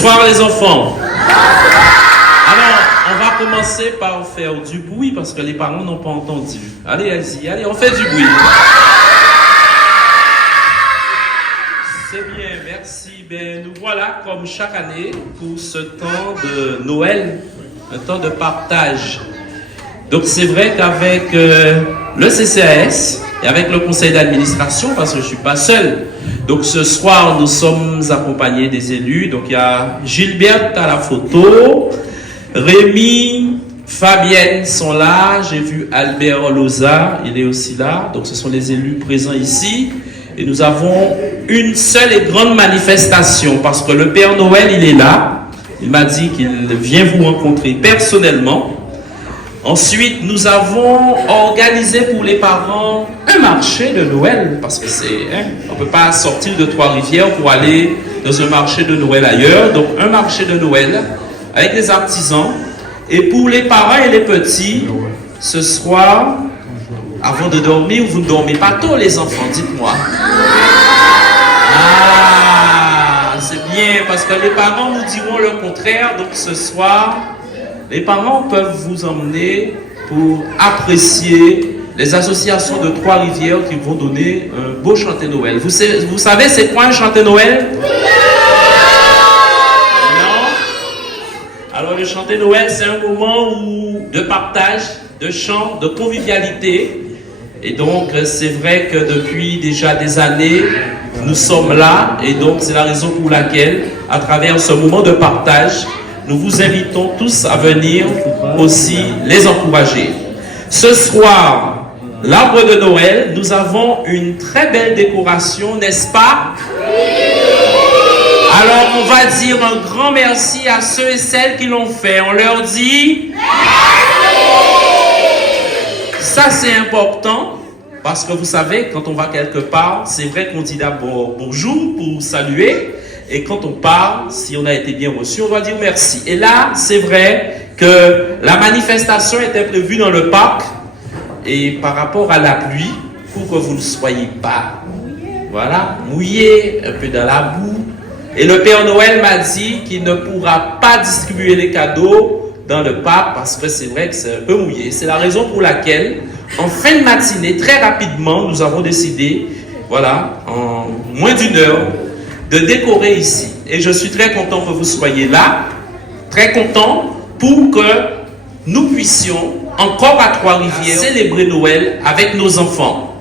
Bonsoir les enfants. Alors, on va commencer par faire du bruit parce que les parents n'ont pas entendu. Allez, allez-y, allez, on fait du bruit. C'est bien, merci. Ben, nous voilà comme chaque année pour ce temps de Noël, un temps de partage. Donc c'est vrai qu'avec le CCAS et avec le conseil d'administration, parce que je ne suis pas seul, donc ce soir nous sommes accompagnés des élus. Donc il y a Gilbert à la photo, Rémi, Fabienne sont là, j'ai vu Albert Loza, il est aussi là. Donc ce sont les élus présents ici. Et nous avons une seule et grande manifestation parce que le Père Noël, il est là. Il m'a dit qu'il vient vous rencontrer personnellement. Ensuite, nous avons organisé pour les parents un marché de Noël parce que on ne peut pas sortir de Trois-Rivières pour aller dans un marché de Noël ailleurs. Donc, un marché de Noël avec des artisans. Et pour les parents et les petits, ce soir, avant de dormir, vous ne dormez pas tôt les enfants, dites-moi. Ah, c'est bien, parce que les parents nous diront le contraire. Donc ce soir, les parents peuvent vous emmener pour apprécier les associations de Trois-Rivières qui vont donner un beau chanté Noël. Vous savez c'est quoi un chanté Noël? Non? Alors le chanté Noël, c'est un moment de partage, de chant, de convivialité. Et donc, c'est vrai que depuis déjà des années, nous sommes là. Et donc, c'est la raison pour laquelle, à travers ce moment de partage, nous vous invitons tous à venir aussi les encourager. Ce soir, l'arbre de Noël, nous avons une très belle décoration, n'est-ce pas? Alors, on va dire un grand merci à ceux et celles qui l'ont fait. On leur dit... Ça, c'est important parce que vous savez, quand on va quelque part, c'est vrai qu'on dit d'abord bonjour pour saluer. Et quand on parle, si on a été bien reçu, on doit dire merci. Et là, c'est vrai que la manifestation était prévue dans le parc. Et par rapport à la pluie, pour que vous ne soyez pas mouillés, un peu dans la boue. Et le Père Noël m'a dit qu'il ne pourra pas distribuer les cadeaux dans le parc parce que c'est vrai que c'est un peu mouillé. C'est la raison pour laquelle, en fin de matinée, très rapidement, nous avons décidé, en moins d'une heure, de décorer ici. Et je suis très content que vous soyez là, très content pour que nous puissions, encore à Trois-Rivières, célébrer Noël avec nos enfants.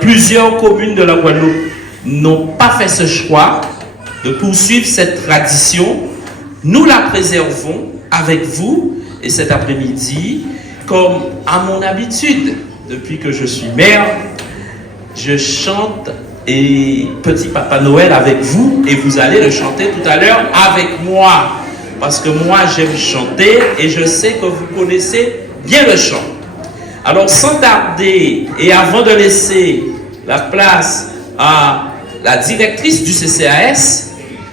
Plusieurs communes de la Guadeloupe n'ont pas fait ce choix de poursuivre cette tradition. Nous la préservons avec vous et cet après-midi, comme à mon habitude, depuis que je suis mère, je chante et Petit Papa Noël avec vous et vous allez le chanter tout à l'heure avec moi parce que moi j'aime chanter et je sais que vous connaissez bien le chant. Alors sans tarder et avant de laisser la place à la directrice du CCAS,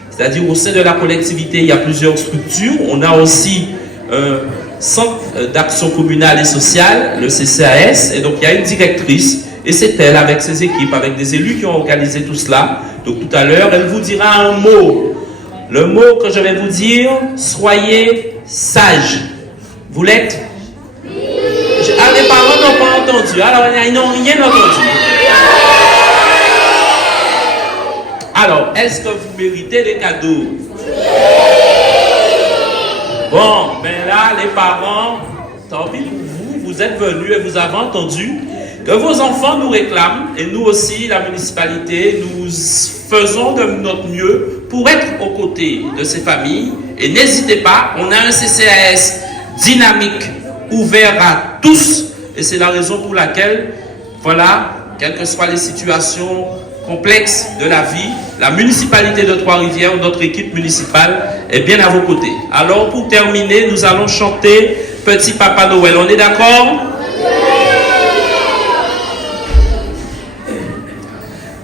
c'est-à-dire au sein de la collectivité, il y a plusieurs structures. On a aussi un centre d'action communale et sociale, le CCAS, et donc il y a une directrice, et c'est elle avec ses équipes, avec des élus qui ont organisé tout cela. Donc tout à l'heure, elle vous dira un mot. Le mot que je vais vous dire, soyez sages. Vous l'êtes? Les parents n'ont pas entendu, alors ils n'ont rien entendu. Alors, est-ce que vous méritez des cadeaux? Bon, ben là, les parents, tant pis pour vous, vous êtes venus et vous avez entendu que vos enfants nous réclament, et nous aussi, la municipalité, nous faisons de notre mieux pour être aux côtés de ces familles. Et n'hésitez pas, on a un CCAS dynamique, ouvert à tous, et c'est la raison pour laquelle, quelles que soient les situations complexe de la vie, la municipalité de Trois-Rivières, notre équipe municipale est bien à vos côtés. Alors pour terminer, nous allons chanter Petit Papa Noël. On est d'accord?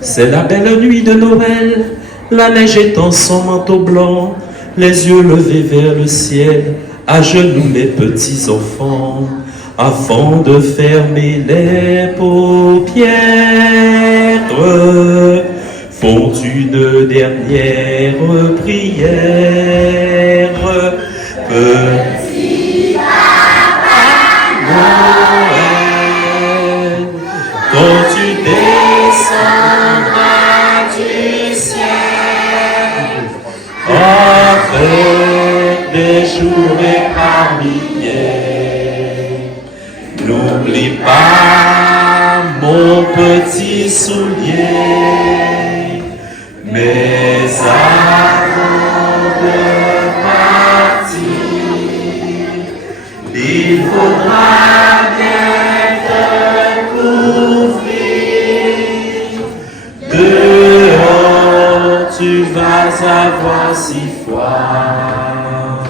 C'est la belle nuit de Noël, la neige étend son manteau blanc, les yeux levés vers le ciel, à genoux les petits enfants, avant de fermer les paupières. pour une dernière prière. Petit Papa Noël, quand tu descendras du ciel, avec des jours et par milliers, n'oublie pas mon petit soulier, mais avant de partir, il faudra bien te couvrir. Dehors, tu vas avoir si froid.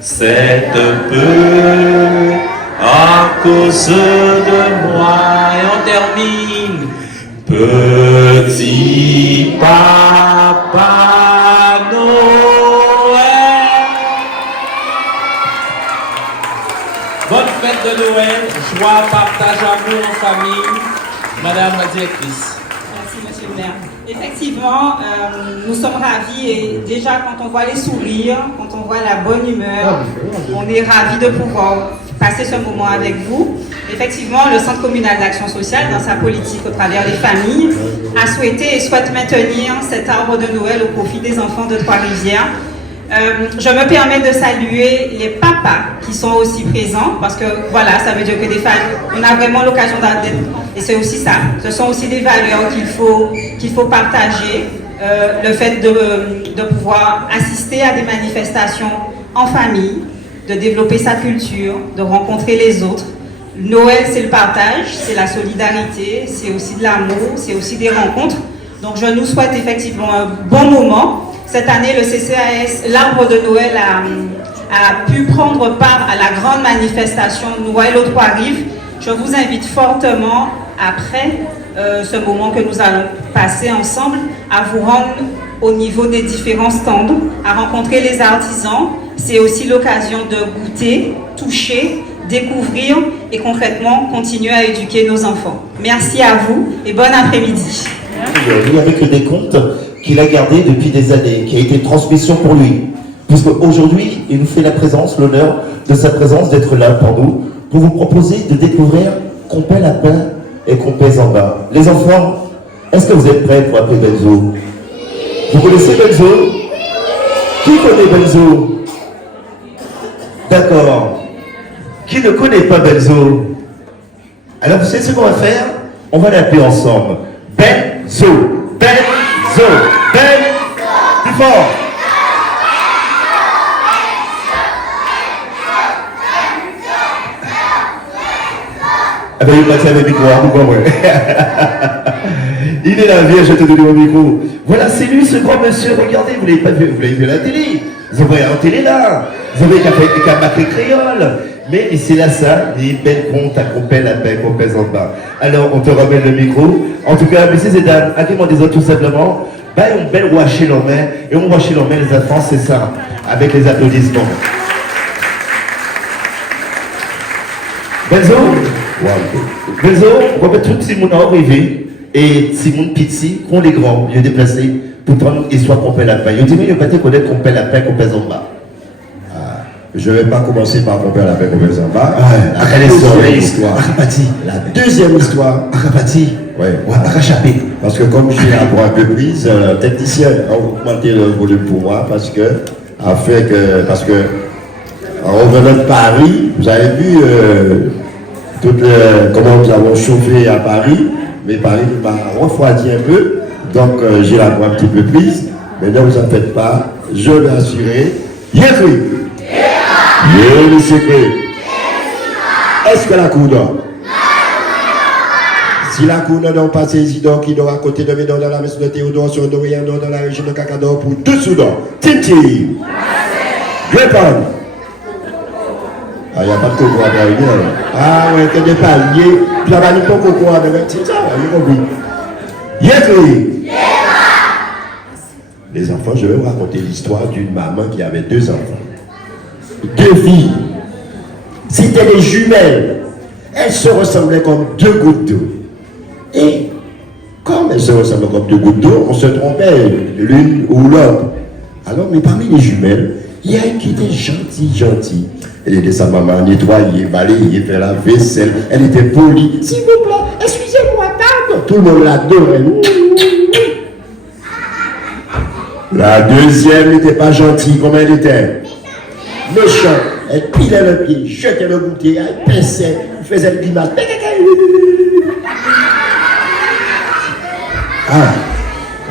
C'est un peu à cause de moi. Et on termine. Petit Papa Noël. Bonne fête de Noël, joie, partage, amour en famille. Madame la directrice. Merci, monsieur le maire. Effectivement, nous sommes ravis et déjà quand on voit les sourires, quand on voit la bonne humeur, on est ravis de pouvoir passer ce moment avec vous. Effectivement, le Centre communal d'action sociale, dans sa politique au travers des familles, a souhaité et souhaite maintenir cet arbre de Noël au profit des enfants de Trois-Rivières. Je me permets de saluer les papas qui sont aussi présents, parce que voilà, ça veut dire que des familles, on a vraiment l'occasion d'être, et c'est aussi ça, ce sont aussi des valeurs qu'il faut partager, le fait de pouvoir assister à des manifestations en famille, de développer sa culture, de rencontrer les autres. Noël, c'est le partage, c'est la solidarité, c'est aussi de l'amour, c'est aussi des rencontres. Donc je nous souhaite effectivement un bon moment. Cette année, le CCAS, l'arbre de Noël, a pu prendre part à la grande manifestation Noël aux Trois-Rives. Je vous invite fortement, après ce moment que nous allons passer ensemble, à vous rendre au niveau des différents stands, à rencontrer les artisans. C'est aussi l'occasion de goûter, toucher, découvrir et concrètement continuer à éduquer nos enfants. Merci à vous et bon après-midi. Avec le décompte qu'il a gardé depuis des années, qui a été une transmission pour lui. Puisque aujourd'hui, il nous fait l'honneur de sa présence, d'être là pour nous, pour vous proposer de découvrir Compé Lapin et Compé Zamba. Les enfants, est-ce que vous êtes prêts pour appeler Benzo? Vous connaissez Benzo? Qui connaît Benzo? D'accord. Qui ne connaît pas Benzo? Alors vous savez ce qu'on va faire? On va l'appeler ensemble. Benzo, Benzo, Benzo, plus fort. Ah ben il passe avec le micro, pourquoi moi? Il est là, viens, je te donne mon micro. Voilà, c'est lui ce grand monsieur, regardez, vous l'avez pas vu, vous l'avez vu à la télé. Vous avez la télé là. Vous avez qu'à marquer créole. Mais c'est là ça, les belles comptes à Compé Lapin, Compé Zamba. Alors, on te remet le micro. En tout cas, messieurs et dames, accueillez-moi des autres tout simplement. Bah, une belle rouachée l'en main. Et on rouachée l'en main, les enfants, c'est ça. Avec les applaudissements. Benzo? Wow. Benzo, on va mettre tout le monde arrivé. Et Simon Pizzi, qu'on les grands, ils ont déplacé pour prendre l'histoire Compé Lapin. Ils ont dit, mais ils n'ont pas été connaître Compé Lapin, Compé Zamba. Je ne vais pas commencer par Compé Lapin, Compé Zamba. La deuxième histoire, Akapati. Oui. Akachapé. Parce que comme j'ai à voir deux prises, technicien a augmenté le volume pour moi parce que, en revenant de Paris, vous avez vu comment nous avons chauffé à Paris, mais Paris m'a refroidi un peu, donc j'ai la voix un petit peu prise. Mais ne vous en faites pas, je l'ai assuré. Yéri! Le secret. Est-ce que la cour dort? Si la cour ne dort pas, c'est Isidore qui dort à côté de Médor dans la maison de Théodore, sur Doriandor dans la région de Cacador pour deux Soudans. Tinti. Répondre. Ah, il n'y a pas de coco à derrière. Ah, ouais, t'es des paliers. Tu n'as pas de coco à derrière. C'est ça, j'ai compris. Yékri. Les enfants, je vais vous raconter l'histoire d'une maman qui avait deux enfants. Deux filles. C'était des jumelles. Elles se ressemblaient comme deux gouttes d'eau. Et comme elles se ressemblent comme deux gouttes d'eau, on se trompait l'une ou l'autre. Alors, mais parmi les jumelles, il y a une qui était gentille. Elle aidait sa maman à nettoyer, balayer, faire la vaisselle. Elle était polie. S'il vous plaît, excusez-moi, tante. Tout le monde l'adorait. La deuxième n'était pas gentille comme elle était. Méchante. Elle pilait le pied, jetait le goûter, elle pinçait, elle faisait le grimace. Ah,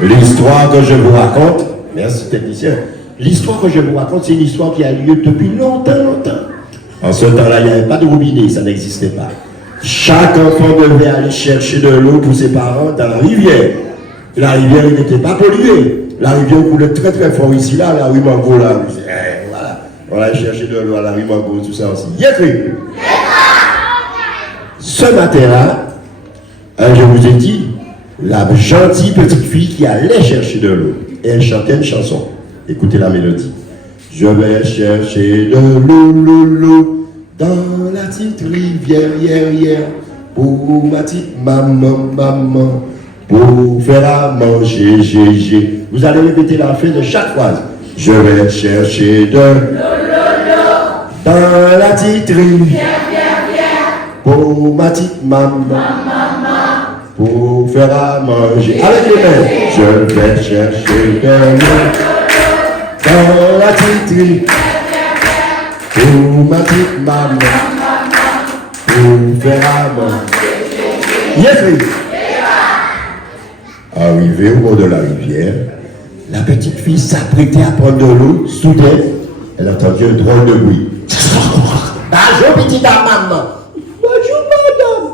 l'histoire que je vous raconte, merci technicien, l'histoire que je vous raconte, c'est une histoire qui a lieu depuis longtemps. En ce temps-là, il n'y avait pas de robinet, ça n'existait pas. Chaque enfant devait aller chercher de l'eau pour ses parents dans la rivière. La rivière n'était pas polluée. La rivière coulait très très fort ici, là, la rue Mango, là. Voilà. On allait chercher de l'eau à la rue Mango, tout ça aussi. Yécri. Ce matin-là, je vous ai dit, la gentille petite fille qui allait chercher de l'eau. Et elle chantait une chanson. Écoutez la mélodie. Je vais chercher de l'eau dans la petite rivière pour ma petite maman, pour faire à manger, gégé. Vous allez répéter la fin de chaque phrase. Je vais chercher de l'eau dans la petite rivière pour ma petite maman, pour faire à manger. Avec les mains. Je vais chercher de l'eau dans la petite rivière pour ma petite maman, pour faire à manger. Yes, arrivé au bord de la rivière, la petite fille s'apprêtait à prendre de l'eau. Soudain, elle a entendu un drôle de bruit. Bonjour, petite maman. Bonjour, madame.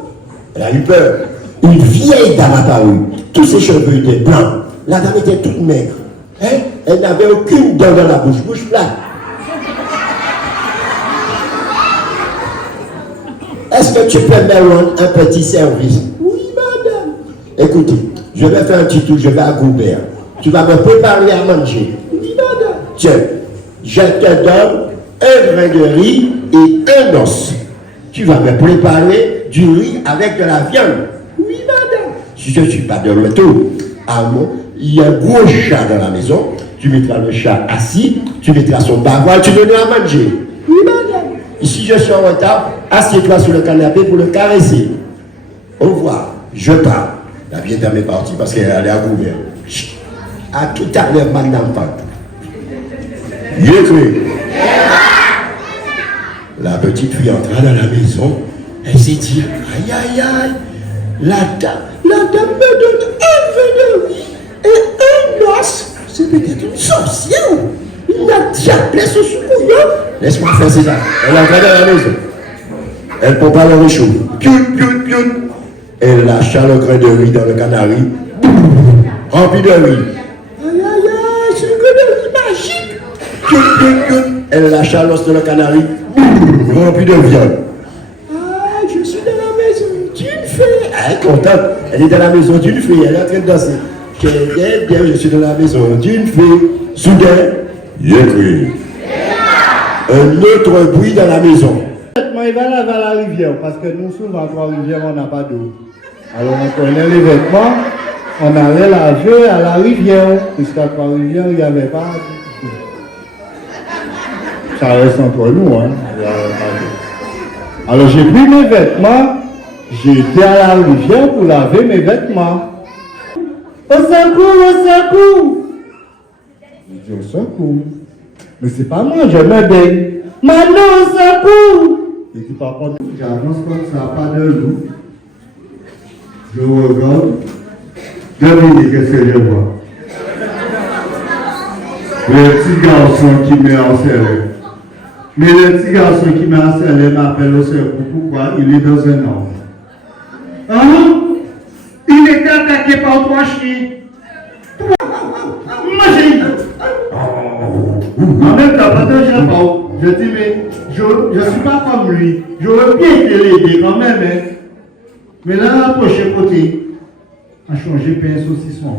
Elle a eu peur. Une vieille dame apparut. Tous ses cheveux étaient blancs. La dame était toute maigre. Hein? Elle n'avait aucune dent dans la bouche plate. Est-ce que tu peux me rendre un petit service? Oui, madame. Écoutez, je vais faire un petit tour, je vais à Goubert. Tu vas me préparer à manger. Oui, madame. Tiens, je te donne un grain de riz et un os. Tu vas me préparer du riz avec de la viande. Oui, madame. Si je ne suis pas de retour, il y a un gros chat dans la maison. Tu mettras le chat assis, tu mettras son bavoir, tu donneras à manger. Oui, madame. Et si je suis en retard, assieds-toi sur le canapé pour le caresser. Au revoir, je pars. La vieille dame est partie parce qu'elle allait à Goubert. À tout à l'heure, madame Pâte. Yécré. La petite fille entra dans la maison. Elle s'est dit, aïe, aïe, aïe. La dame me donne un grain de riz et un os. C'est peut-être une sorcière. Il a diablé ce soucouillon. Laisse-moi faire ça. Elle entra dans la maison. Elle pompa le réchaud. Piou. Elle lâcha le grain de riz dans le canari. Rempli de riz. Aïe, aïe, aïe, c'est le grain de riz magique. Elle lâcha l'os de le canari. Rempli de viande. Ah, je suis dans la maison d'une fée. Elle est contente. Elle est dans la maison d'une fée. Elle est en train de danser. Bien, je suis dans la maison d'une fée. Soudain, yécri. Un autre bruit dans la maison. Il va laver à la rivière parce que nous, souvent, à Trois-Rivières, on n'a pas d'eau. Alors, on prenait les vêtements, on allait laver à la rivière, puisqu'à Trois-Rivières, il n'y avait pas d'eau. Ça reste entre nous, hein. Alors, j'ai pris mes vêtements, j'ai été à la rivière pour laver mes vêtements. Au secours! Je dis au secours. Mais c'est pas moi, je me baigne. Manon, au secours! Et puis par contre, j'avance comme ça, pas de loup. Je regarde. Devinez qu'est-ce que je vois. Le petit garçon qui m'a harcelé. Mais le petit garçon qui m'a harcelé m'appelle au secours. Pourquoi? Il est dans un arbre. Hein? Il était attaqué par trois chiens. Mangez! En même temps, pendant que je dis, mais je ne suis pas comme lui. J'aurais bien été l'aider quand même. Hein. Mais là, la prochaine côté, a changé pain saucisson.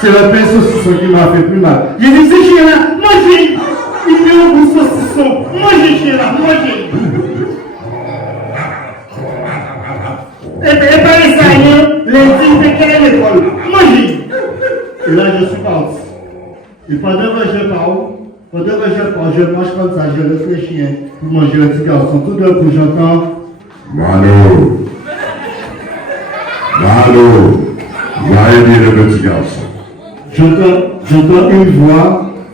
C'est le pain saucisson qui m'a fait plus mal. J'ai dit, c'est chien là, mangez! Il met au goût saucisson. Mangez, chien là, mangez! Et pas les saillants, les quelle est l'école? Manger. Et là, je suis parti. Et pendant que je parle, je mange comme ça, je réfléchis pour manger un petit garçon. Tout d'un coup, j'entends Mano, va aider le petit garçon. J'entends une voix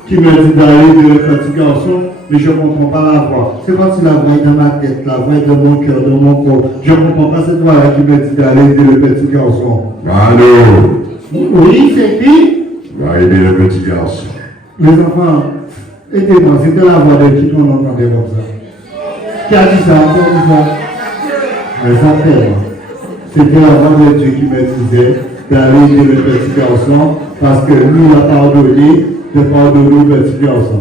qui me dit d'aller de le petit garçon, mais je ne comprends pas la voix. C'est comme si la voix est dans ma tête, la voix est dans mon cœur, dans mon corps. Je ne comprends pas cette voix-là qui me dit d'aller de le petit garçon. Mano, Oui, c'est qui? va aider le petit garçon. Les enfants, aidez-moi, c'était la voix de qui qu'on entendait comme ça. Qui a dit ça encore une fois? Mais ça fait, c'était la voix de Dieu qui me disait d'aller aider le petit garçon parce que lui a pardonné de pardonner le petit garçon.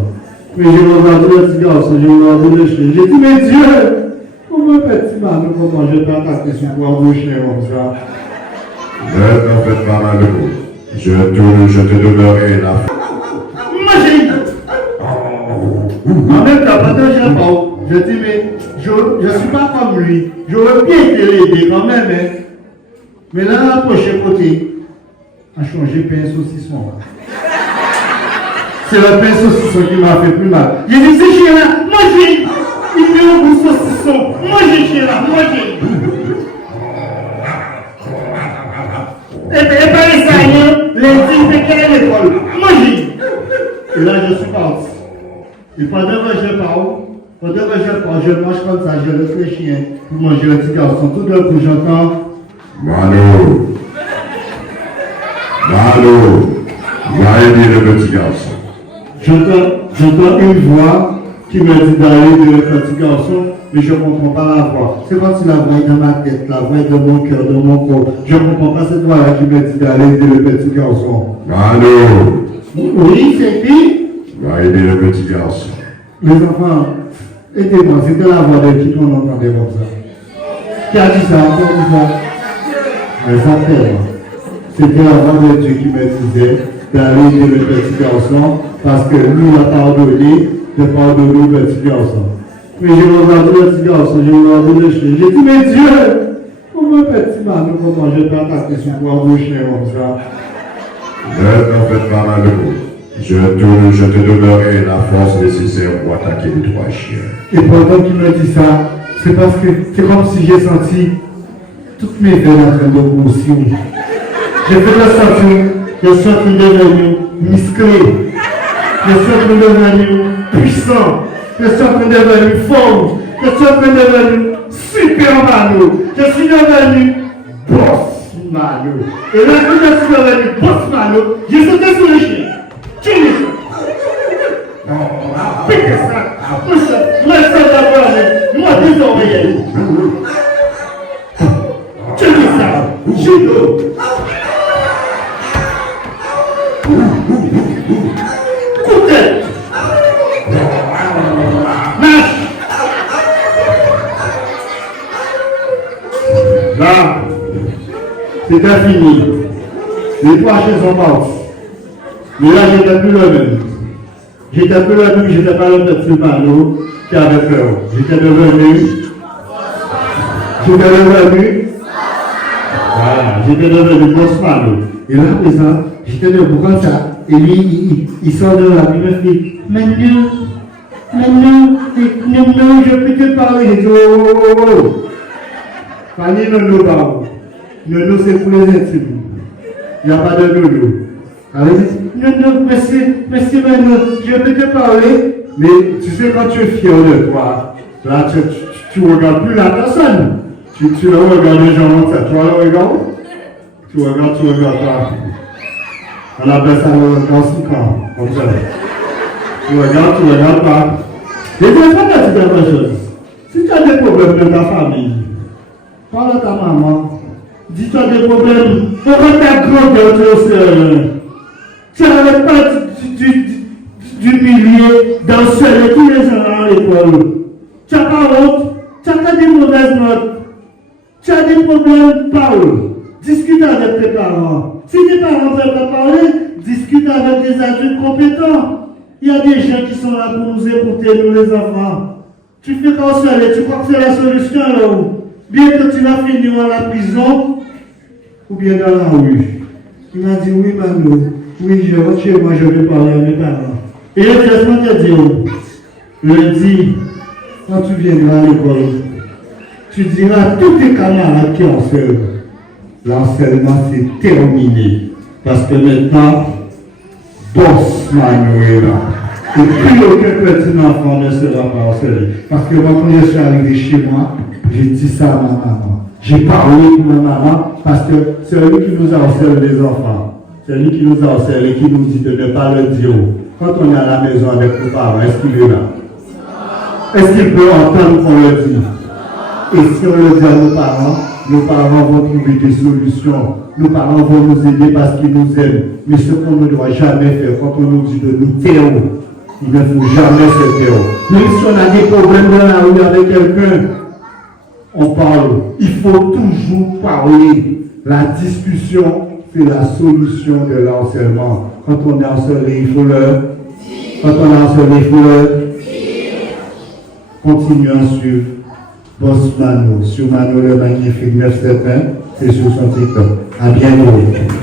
Mais j'ai regardé le petit garçon, j'ai regardé le chien. J'ai dit, mais Dieu, comment petit Mano, comment je peux attaquer son poids de chien comme ça? Ne t'en faites pas mal de mots. Je te donnerai la force. En même temps, pendant que je parle, je dis, mais je ne suis pas comme lui. J'aurais bien été l'aider quand même. Hein. Mais là, la prochaine côté, a changé pain saucisson. C'est le pain saucisson qui m'a fait plus mal. J'ai dit, ce chien-là, mangez. Il met au bout de saucisson. Mangez, chien-là, mangez. Et pas les saillants, les types de quelle est l'école. Mangez. Et là, je suis parti. Et pendant que je parle, je marche comme ça, je réfléchis pour manger un petit garçon. Tout d'un coup, j'entends Mano, va aider le petit garçon. J'entends une voix qui me dit d'aller de le petit garçon, mais je ne comprends pas la voix. C'est comme si la voix est dans ma tête, la voix est dans mon cœur, dans mon corps. Je ne comprends pas cette voix-là qui me dit d'aller de le petit garçon. Mano, Oui, c'est qui? va aider le petit garçon. Les enfants, aidez-moi, c'était la voix de qui qu'on entendait comme ça. Qui a dit ça encore une fois? Mais ça fait, c'était la voix de Dieu qui me disait d'aller aider le petit garçon parce que lui a pardonné de pardonner le petit garçon. Mais j'ai regardé le petit garçon, j'ai regardé le chien, j'ai dit, mais Dieu, comment petit Mano, comment je peux attaquer son poids de chien comme ça? Ne t'en faites pas mal de mots. Je te donnerai la force nécessaire pour attaquer les 3 chiens. Et pendant qu'il me dit ça, c'est parce que c'est comme si j'ai senti toutes mes veines en train de grossir. J'ai fait le sentir, je suis en train de devenir musclé, je suis en train de devenir puissant, je suis en train de devenir fort, je suis en train de devenir super Mano, je suis devenu boss Mano. Et là, quand je suis devenu boss Mano, j'ai sauté sur le chien. Tiens ça. Pique ça. Pousse ça. Moi, ça d'abord, moi, des oreilles. Tiens ça. Judo. Coup de tête. Marche. Là, c'était fini. Les 3 chiens sont morts. Mais là, j'étais plus le même. J'étais plus le même, j'étais pas le petit Mano qui avait peur. J'étais devenu. Voilà, j'étais devenu boss Mano. Et là, présent, j'étais debout comme ça. Et lui, il sort de là, il me dit, maintenant, je peux te parler. Je dis, oh. Fanny, nono, pardon. Nono, c'est pour les intimes. Il n'y a pas de nono. Alors, non, merci, Mano, je peux te parler, mais tu sais, quand tu es fier de toi, là, tu ne regardes plus la personne. Tu le regardes les gens comme ça. Tu vois le regard? Tu regardes pas. On appelle ça le regard comme ça. Tu regardes pas. Et tu vas faire quelque chose. Si tu as des problèmes dans ta famille, parle à ta maman. Dis-toi des problèmes. Pourquoi ta grandeur te sert? Tu n'arrêtes pas d'humilier, d'harceler tous les gens à l'école. Tu n'as pas honte, tu n'as pas des mauvaises notes. Tu as des problèmes, parle. Discute avec tes parents. Si tes parents ne veulent pas parler, discute avec des adultes compétents. Il y a des gens qui sont là pour nous écouter, nous les enfants. Tu fais harceler, tu crois que c'est la solution là-haut. Bien que tu vas finir à la prison, ou bien dans la rue. Il m'a dit, oui, Mano, oui, je rentre chez moi, je vais parler à mes parents. Et le classement t'a dit, lundi, quand tu viendras à l'école, tu diras à tous tes camarades qui enseignent, l'enseignement c'est terminé. Parce que maintenant, boss Mano est là. Et plus aucun petit enfant ne sera pas enseigné. Parce que moi, quand je suis arrivé chez moi, j'ai dit ça à ma maman. J'ai parlé pour ma maman parce que c'est lui qui nous a enseigné les enfants. C'est lui qui nous a enseigné, qui nous dit de ne pas le dire. Quand on est à la maison avec nos parents, est-ce qu'il est là? Est-ce qu'il peut entendre qu'on le dit? Et si on le dit à nos parents vont trouver des solutions. Nos parents vont nous aider parce qu'ils nous aiment. Mais ce qu'on ne doit jamais faire, quand on nous dit de nous taire, il ne faut jamais se taire. Même si on a des problèmes dans la rue avec quelqu'un, on parle. Il faut toujours parler. La discussion, c'est la solution de l'harcèlement. Quand on est harcelé, il faut le dire. Quand on est harcelé, il faut le dire. Continuons à suivre Boss Mano sur Mano le Magnifique 971 et sur son TikTok. À bientôt.